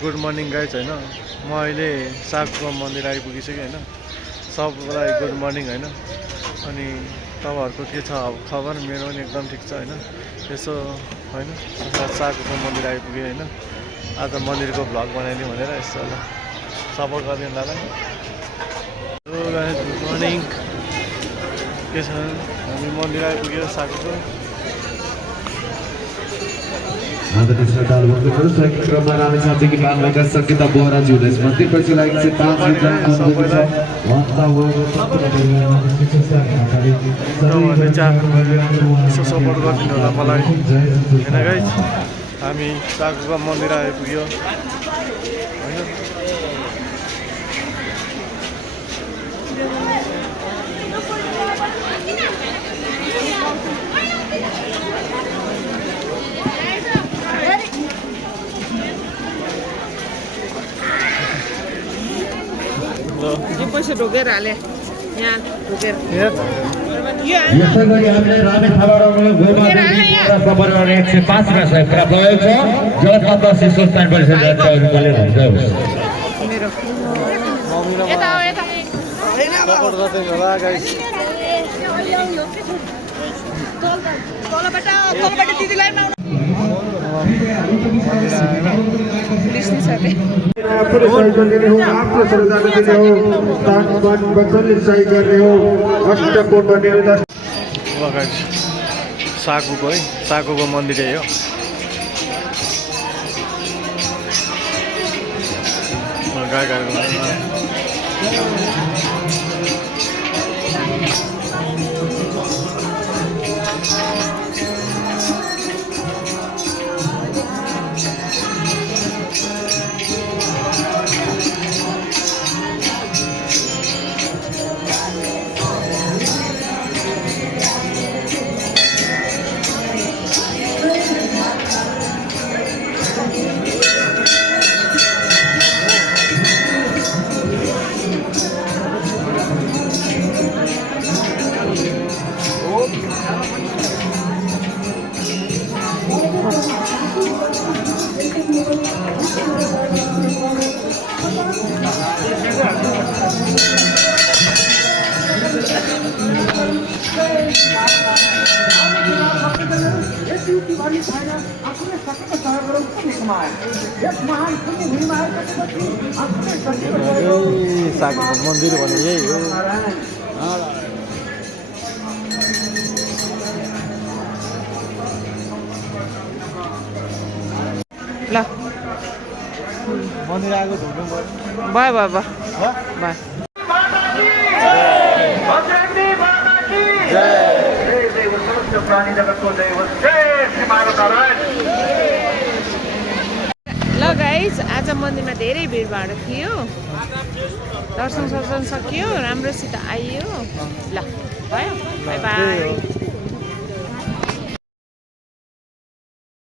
good morning guys होइन म अहिले सागुको मन्दिर आइपुगिसकेँ होइन सबैलाई गुड मर्निङ होइन अनि तपाईँहरूको के छ अब खबर मेरो पनि एकदम ठिक छ होइन यसो होइन सागुको मन्दिर आइपुगेँ होइन आज मन्दिरको भ्लग बनाइदिउँ भनेर यसो ल सपोर्ट गरिदिनु होला हेलो गाइज गुड मर्निङ के छ हामी मन्दिर आइपुग्यो सागुको आदरणीय श्रद्धालु भक्तहरू सही क्रममा रामेछापदेखि बागलका सङ्गीता बोहराजी हुँदैछ मन्दिरपछि लागेको चाहिँ 5 यसो सपोर्ट गरिदिनु होला मलाई होइन गाइज हामी सागुको मन्दिर आइपुग्यो होइन पैसा ढोकेर हाले यहाँ ढोकेर यसै गरी हामीले रामेछापबाट गोमादेवी सपरिवार 105 मा सहयोग प्राप्त भएको छ जगतमाता शिशु स्थान परिषदले चौरले हुन्छ मेरो यता हो यता सपोर्ट गरिदिनु होला गाइज तलबाट दिदीलाई पनि आपको सरदार देने हो तान मन बचन सही कर रहे हो अष्टकोण बने हो सागुको है सागुको मन्दिर हो सागुको मन्दिर भने यही हो ल मन्दिर आएको ढुक्नु भयो भयो भयो ल गाइज आज मन्दिरमा धेरै भिडभाड थियो दर्शन सक्यो राम्रोसित आइयो ल भयो बाई बाई